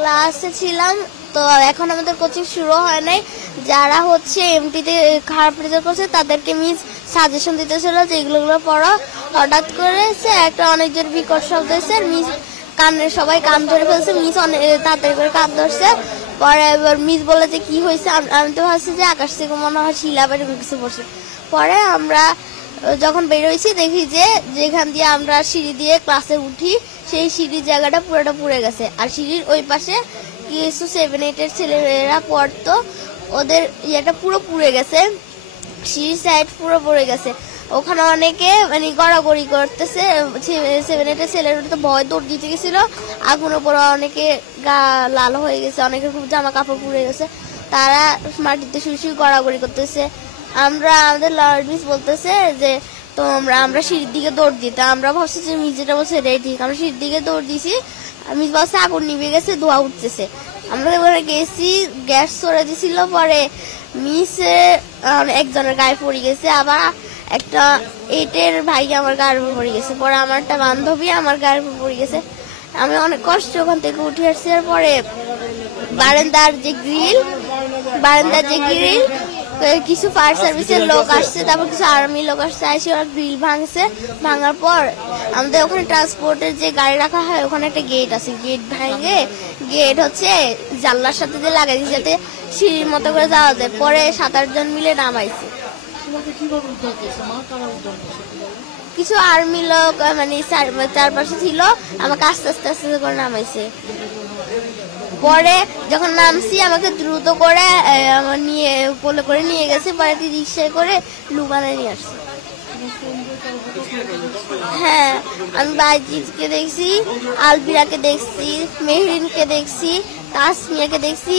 ক্লাসে ছিলাম, তো এখন আমাদের কোচিং শুরু হয় নাই। যারা হচ্ছে এমটিতে খারাপ রেজাল্ট করছে তাদেরকে মিস সাজেশন দিতেছিল যে এগুলো পড়ো। হঠাৎ করে একটা অনেক জোর বিকট শব্দ এসে মিস সবাই কান ধরে ফেলছে। মিস অনেক তাড়াতাড়ি করে কান ধরছে। পরে এবার মিস বলে যে কি হয়েছে, আমি তো ভাবছি যে আকাশ থেকে মনে হয় শিলা বা এরকম কিছু পড়ছে। পরে আমরা যখন বেরোইছি দেখি যে যেখান দিয়ে আমরা সিঁড়ি দিয়ে ক্লাসে উঠি সেই সিঁড়ির জায়গাটা পুরোটা পুড়ে গেছে। আর সিঁড়ির ওই পাশে কিছু 7-8 ছেলেরা পড়তো, ওদের ইয়েটা পুরো পুড়ে গেছে, সিঁড়ির সাইড পুরো পড়ে গেছে। ওখানে অনেকে মানে গড়াগড়ি করতেছে। 7-8 ছেলেরা তো ভয় দৌড় দিতে গেছিল। আগুনের পরে অনেকে গা লাল হয়ে গেছে, অনেকের খুব জামা কাপড় পুড়ে গেছে। তারা মাটিতে শুয়ে গড়াগড়ি করতেছে। আমাদের লর্ড মিস বলতেছে যে আমরা সিঁড়ির দিকে দৌড় দিতে। আমরা ভাবছি যে মিস যেটা বলছে এটাই ঠিক। আমরা সিঁড়ির দিকে দৌড় দিছি। মিস বলছে আগুন নিভে গেছে, ধোঁয়া উঠতেছে। আমরা ওখানে গেছি, গ্যাস ছড়ে দিছিল। পরে মিসে একজনের গায়ে পড়ে গেছে, আবার একটা 8-এর ভাই আমার গায়ের উপর পড়ে গেছে। পরে আমার একটা বান্ধবী আমার গায়ের উপর পড়ে গেছে। আমি অনেক কষ্ট ওখান থেকে উঠে আসছি। আর পরে বারান্দার যে গ্রিল কিছু ফায়ার সার্ভিসের লোক আসছে, তারপর কিছু আর্মি লোক আসছে, এসে ওরা গ্রিল ভাঙছে। ভাঙার পর আমাদের ওখানে ট্রান্সপোর্টের যে গাড়ি রাখা হয় ওখানে একটা গেট আছে, গেট ভাঙে গেট হচ্ছে জানলার সাথে যে লাগাই দিচ্ছে যাতে সিঁড়ির মতো করে যাওয়া যায়। পরে 7-8 জন মিলে নামাইছে। কিছু আর্মি লোক মানে চারপাশে ছিল, আমাকে আস্তে আস্তে করে নামাইছে। পরে যখন নামছি আমাকে দ্রুত করে কোলে করে নিয়ে গেছে। পরে রিক্সায় করে লুবানায় নিয়ে আসছে। হ্যাঁ, আমি বাইজিৎকে দেখছি, আলবিরাকে দেখছি, মেহরিনকে দেখছি, তাসমিয়াকে দেখছি।